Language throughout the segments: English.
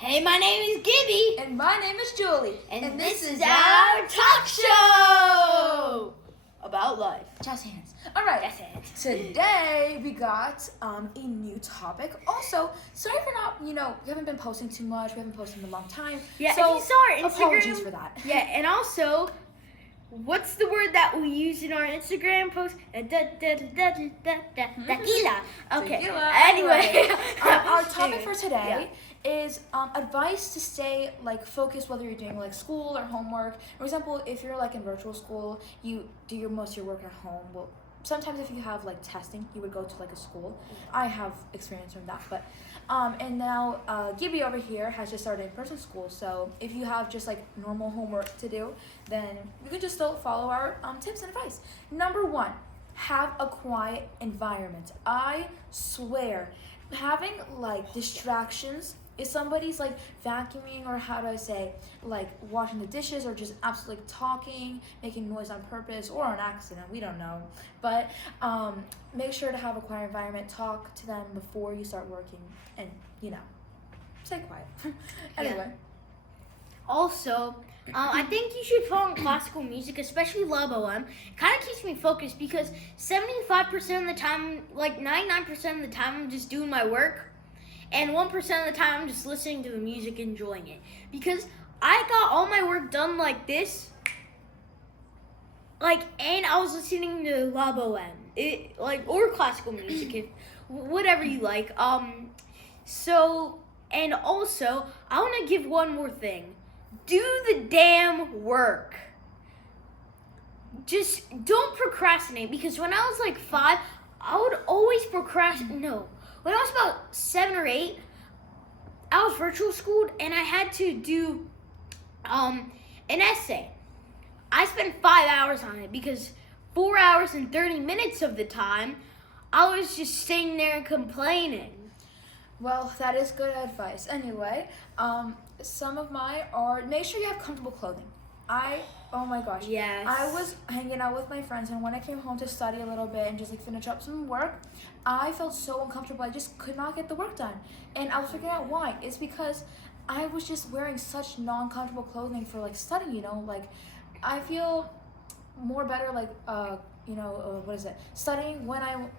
Hey, my name is Gibby. And my name is Julie. And this is our talk show about life. Jazz hands. All right. Jazz hands. Today we got a new topic. Also, sorry for not, we haven't been posting too much. We haven't posted in a long time. Yeah, so if you saw our Instagram, apologies for that. Yeah, and also, what's the word that we use in our Instagram post? Tequila. Okay. Tequila. Anyway, our topic for today is advice to stay focused, whether you're doing school or homework. For example, if you're in virtual school, you do most of your work at home. Well, sometimes if you have testing, you would go to a school. I have experience from that, but and now Gibby over here has just started in-person school. So if you have just normal homework to do, then you can just still follow our tips and advice. Number 1, have a quiet environment. I swear, having distractions, if somebody's vacuuming, or how do I say, washing the dishes, or just absolutely talking, making noise on purpose or on accident, we don't know, but make sure to have a quiet environment. Talk to them before you start working, and stay quiet. Anyway. Yeah. Also, I think you should put on classical music, especially La Boheme. It kind of keeps me focused because 75% of the time, 99% of the time, I'm just doing my work. And 1% of the time, I'm just listening to the music, enjoying it. Because I got all my work done like this. And I was listening to La Boheme. Or classical music, whatever you like. And also, I want to give one more thing. Do the damn work. Just don't procrastinate. Because when I was 5, I would always procrastinate. No. When I was about 7 or 8, I was virtual schooled and I had to do an essay. I spent 5 hours on it because 4 hours and 30 minutes of the time, I was just sitting there and complaining. Well, that is good advice. Anyway, some of mine are, make sure you have comfortable clothing. Oh my gosh. Yes. I was hanging out with my friends, and when I came home to study a little bit and just finish up some work, I felt so uncomfortable. I just could not get the work done. And I was figuring out why. It's because I was just wearing such non-comfortable clothing for studying, I feel more better studying when I'm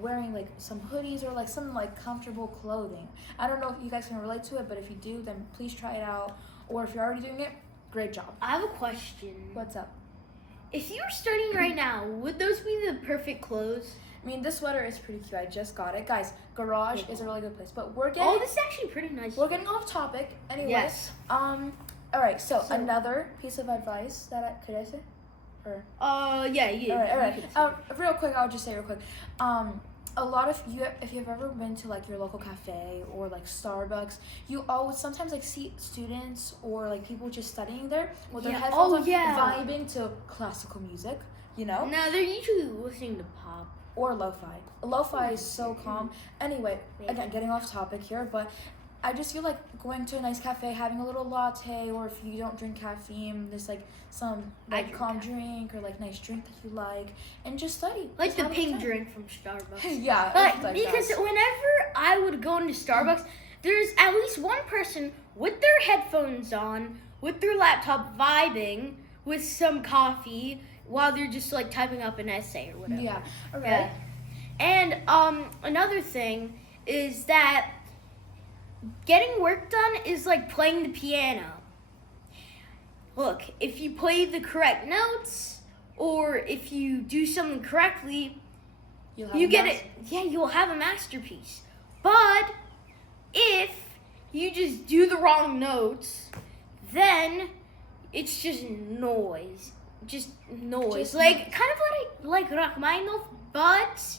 wearing some hoodies or some comfortable clothing. I don't know if you guys can relate to it, but if you do, then please try it out. Or if you're already doing it, great job. I have a question. What's up? If you were studying right now, would those be the perfect clothes? I mean, this sweater is pretty cute. I just got it. Guys, Garage is a really good place. But we're getting... Oh, this is actually pretty nice. We're getting off topic. Anyway. Yes. All right, so another piece of advice that could I say? Or... Yeah. All right. Real quick, I'll just say real quick. A lot of you, if you've ever been to your local cafe or Starbucks, you always sometimes see students or people just studying there with their headphones on, vibing to classical music. No, they're usually listening to pop or lo-fi. Lo-fi is so calm. Anyway, again, getting off topic here, but I just feel going to a nice cafe, having a little latte, or if you don't drink caffeine, there's some calm drink or nice drink that you like, and just study. Like the pink drink from Starbucks. Yeah. Because whenever I would go into Starbucks, there's at least one person with their headphones on, with their laptop vibing, with some coffee, while they're just typing up an essay or whatever. Yeah. Okay. Yeah. And another thing is that getting work done is like playing the piano. Look, if you play the correct notes, or if you do something correctly, you'll have a masterpiece. But if you just do the wrong notes, then it's just noise. Kind of like Rachmaninoff, but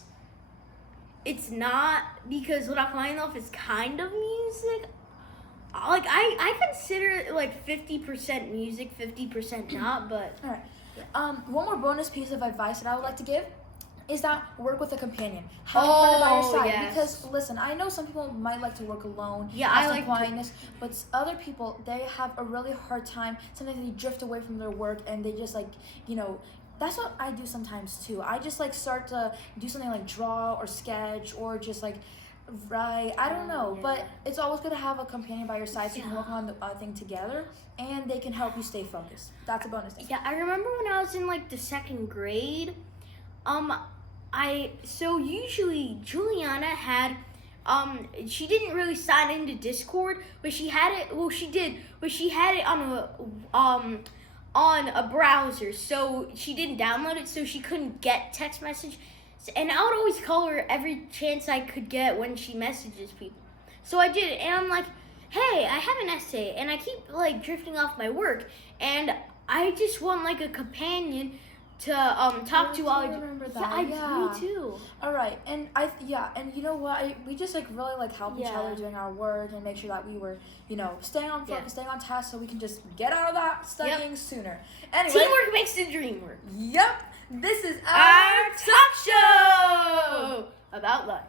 it's not, because Rachmaninoff is kind of music. I consider it 50% music, 50% not, but... All right. One more bonus piece of advice that I would like to give is that work with a companion. Have a partner by your side. Yes. Because, listen, I know some people might like to work alone. Yeah, have I some like quietness, but other people, they have a really hard time. Sometimes they drift away from their work, and they just that's what I do sometimes too. I just start to do something draw or sketch, or just Right, I don't know, yeah. but it's always good to have a companion by your side so you can work on the thing together, and they can help you stay focused. That's a bonus thing. Yeah, I remember when I was in like the second grade. Usually Juliana had she didn't really sign into Discord, but she had it. Well, she did, but she had it on a browser, so she didn't download it, so she couldn't get text message. And I would always call her every chance I could get when she messages people. So I did it, and I'm like, hey, I have an essay, and I keep like drifting off my work, and I just want like a companion to talk to while I remember that. Yeah, me too. All right, and and you know what? We just like really like help each other doing our work and make sure that we were staying on focus, staying on task, so we can just get out of that studying sooner. Anyway, teamwork makes the dream work. Yep. This is Our talk show about life.